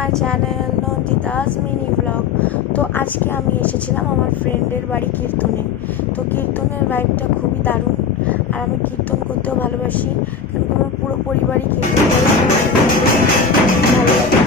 মাই channel Nandita's mini blog. তো আজকে আমি এসেছিলাম আমার ফ্রেন্ডের বাড়ি কীর্তনে। তো কীর্তনের ভাইবটা খুবই দারুণ, আর আমি কীর্তন করতেও ভালোবাসি, কারণ আমার পুরো পরিবারই কীর্তন করে। ভালো লাগে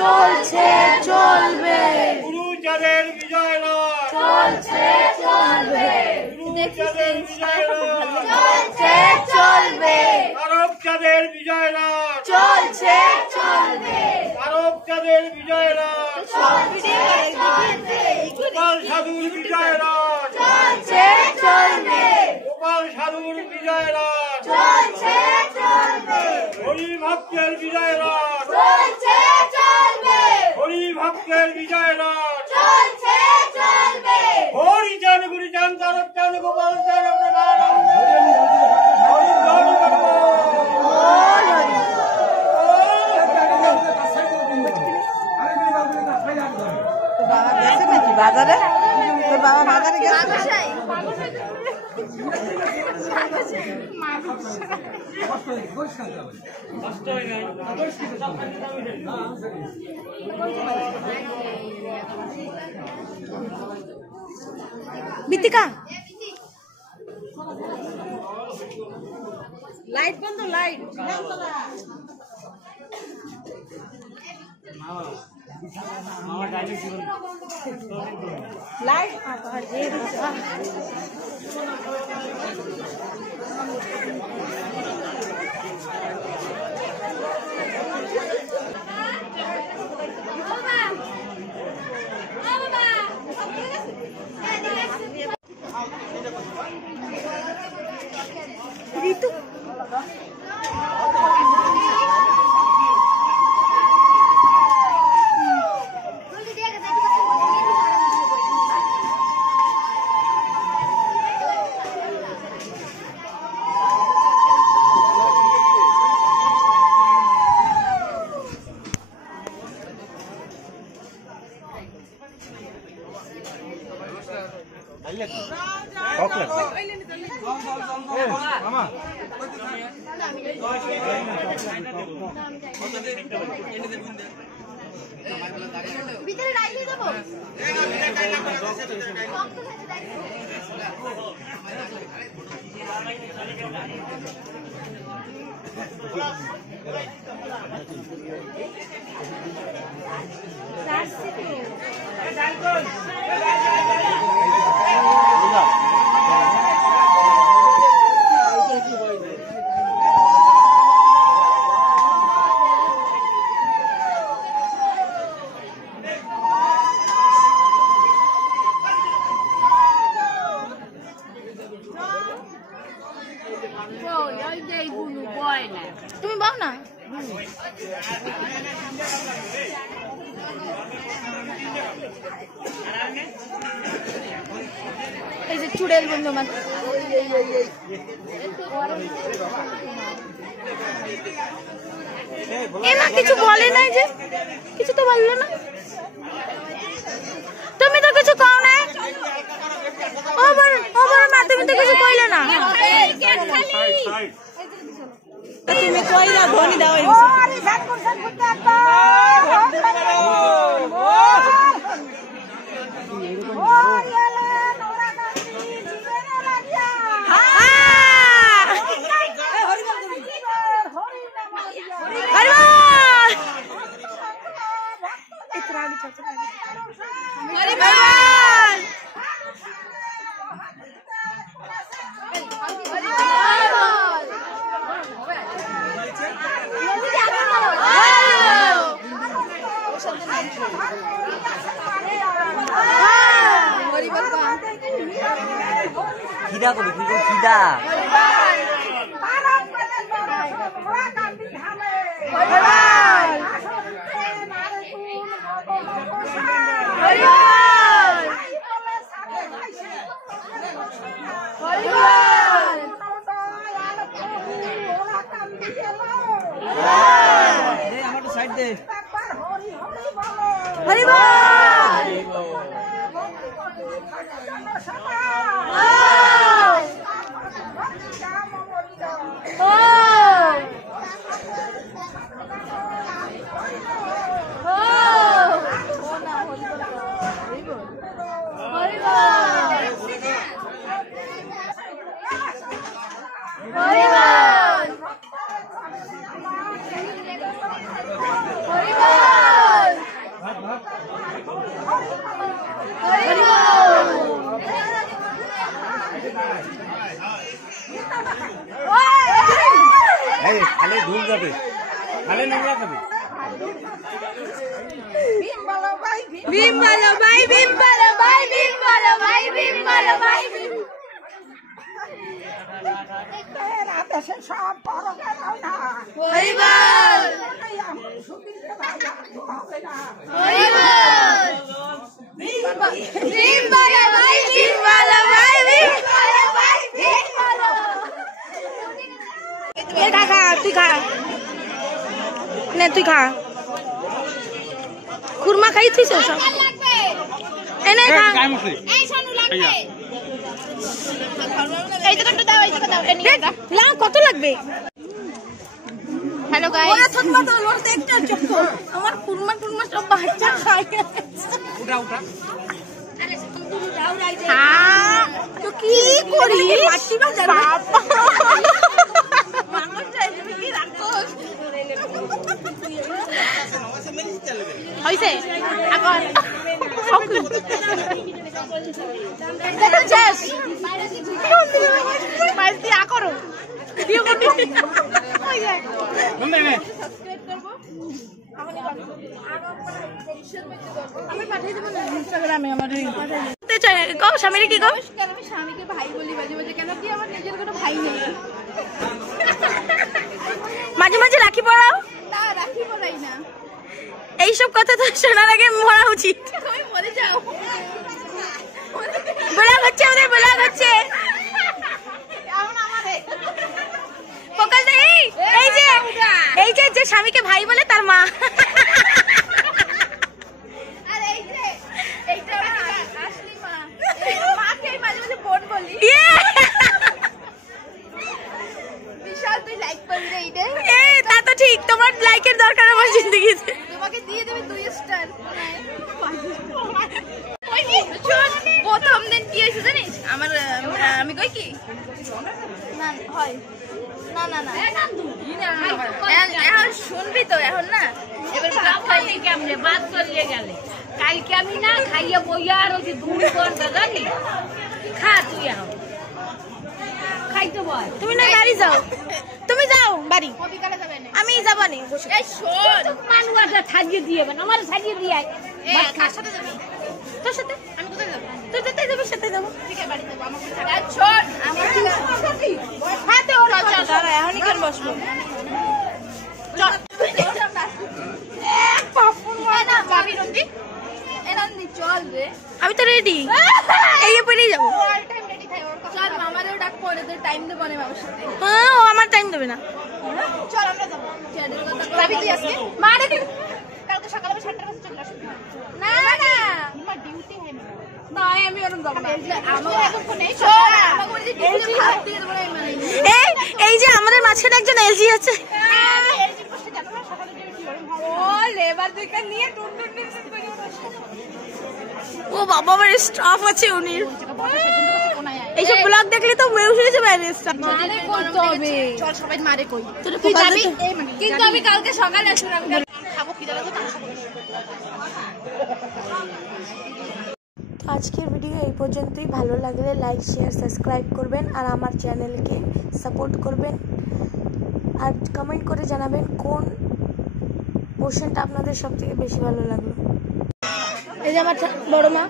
চলছে চলবে, গুরুচাঁদের বিজয় লয়, চলছে চলবে, গুরুচাঁদের বিজয় লয়, চলছে চলবে, তারকচাঁদের বিজয় লয়, চলছে চলবে, তারকচাঁদের বিজয় লয়, চলছে চলবে, গোপাল সাধুর বিজয় লয়, চলছে চলবে, গোপাল সাধুর বিজয় লয়, চলছে চলবে, হরি ভক্তের বিজয় লয়, চলছে চলবে, হরি ভক্তের বিজয় লয়, চলছে চলবে, হরিচাঁদ গুরুচাঁদ তারকচাঁদ গোপাল চাঁদ প্রেমানন্দ হরি হরি বাবা গেছে নাকি বাজারে? তোর বাবা বাজারে গেছে? বিতিকা লাইট বন্ধ, লাইট লাইট ঋতু ভিতরে রাইলে দেবো তুমি বাও না এই যে চুড়েল বন্ধু আমার এমা কিছু বলে নাই যে কিছু তো বললো না তুমি তো কিছু কও না ওভার ওভার মা তুমি তো কিছু কইলে না তুমি কইরা ধনি দাও এই আরে সাত পারসেন্ট করতে একটা খিদা করবে কি করে খিদা আমার তো সাইড দে হরি বল খালে ধুল যাবে খালে নোংরা যাবে भीम बोलो भाई भीम बोलो भाई भीम बोलो भाई भीम बोलो भाई भीम बोलो भाई भीम रात से सब परो के ना हरि बोल हरि बोल भीम बोलो भाई भीम बोलो भाई भीम बोलो भाई भीम बोलो ये खा तू खा ने तू खा खुरमा खाई थी सब ए नहीं खा এই শানু লাগবে এই দোকানটা দাও এই দোকানটা দাও এ নিয়ে যা লাম কত লাগবে হ্যালো গাইস ওরা ছোট মত লড়তে একটা চক্ক আমার খুরমা খুরমা সব বাচ্চা খায় উঠা উঠা হ্যাঁ তো কি করি মাটি বাজার মাংস চাইবি কি রাখোস হইছে এখন দেখেন শেষ মাইল দিয়া করো দিও কোটি আমি পাঠিয়ে দেব না ইনস্টাগ্রামে আমার কও স্বামীর কি কও কেন আমি স্বামীকে ভাই বলি মাঝে মাঝে কেন কি আমার নিজের কোনো ভাই নেই মাঝে মাঝে রাখি পড়াও না রাখি পড়াই না এইসব কথা তো শোনার আগে মরা উচিত তুমি মরে যাও ব্লগ হচ্ছে আমাদের ব্লগ হচ্ছে এখন আমারে ফোকাস দে এই যে স্বামীকে ভাই বলে তার মা আর এই যে এইটা আসলি মা মাকে কই কি না হয় না না না এখন শুনবি তো এখন না এবার ভাত খাই কেমনে ভাত করিয়ে গেলে কালকে আমি না খাইয়ে বইয়া আর ওই দুই ঘন্টা জানি খা তুই এখন খাইতে বল তুমি না বাড়ি যাও, তুমি যাও বাড়ি, আমি যাবা নি। এই শোন মানুষটা সাজিয়ে দিয়ে না আমার সাজিয়ে দিয়ে আয় কার সাথে যাবি তোর সাথে আমি কোথায় যাবো তুই যেতে যাবি সাথে যাবো। ঠিক আছে বাড়ি যাবো আমার শোন আমার হাতে ওরা দাঁড়া এখনই কেন বসবো। চল রে আমি তো রেডি, এই পরেই যাবো। চল মামারেও ডাক পরে তোর টাইম দেবো না বাবার সাথে হ্যাঁ ও আমার টাইম দেবে না। চল আমরা যাবো যাবি তুই আজকে মা রে কালকে সকালে 7টার কাছে চলে আসবি না না আমার ডিউটি হয় না না আমি ওরকম যাব না আমার এখন ফোনে আমাকে বলি ডিউটি ভাত দিয়ে দেবো না মানে এই যে আমাদের মাঝখানে একজন এলজি আছে, এলজি পোস্টে যাবো না সকালে ডিউটি ও লেবার দুইটা নিয়ে টুনটুন করে ও বাবা আমার স্টাফ আছে উনি। এইসব ব্লগ দেখলে তো বেউস হয়ে যাবে। মারে করতে হবে চল সবাই মারে কই তুই যাবি কিন্তু আমি কালকে সকালে আসব আমি খাবো কি দাঁড়াবো তা খাবো। তো আজকের ভিডিও এই পর্যন্তই। ভালো লাগলে লাইক শেয়ার সাবস্ক্রাইব করবেন আর আমার চ্যানেলকে সাপোর্ট করবেন আর কমেন্ট করে জানাবেন কোন পোর্শনটা আপনাদের সবথেকে বেশি ভালো লাগলো। এই যে আমার বড় মা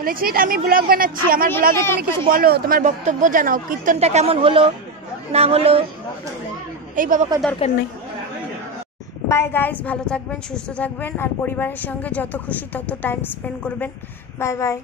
বলেছি আমি ব্লগ বানাচ্ছি, আমার ব্লগে তুমি কিছু বলো, তোমার বক্তব্য জানাও, কীর্তনটা কেমন হলো না হলো এই বাবাকে দরকার নেই। বাই গাইস, ভালো থাকবেন, সুস্থ থাকবেন আর পরিবারের সঙ্গে যত খুশি তত টাইম স্পেন্ড করবেন। Bye bye.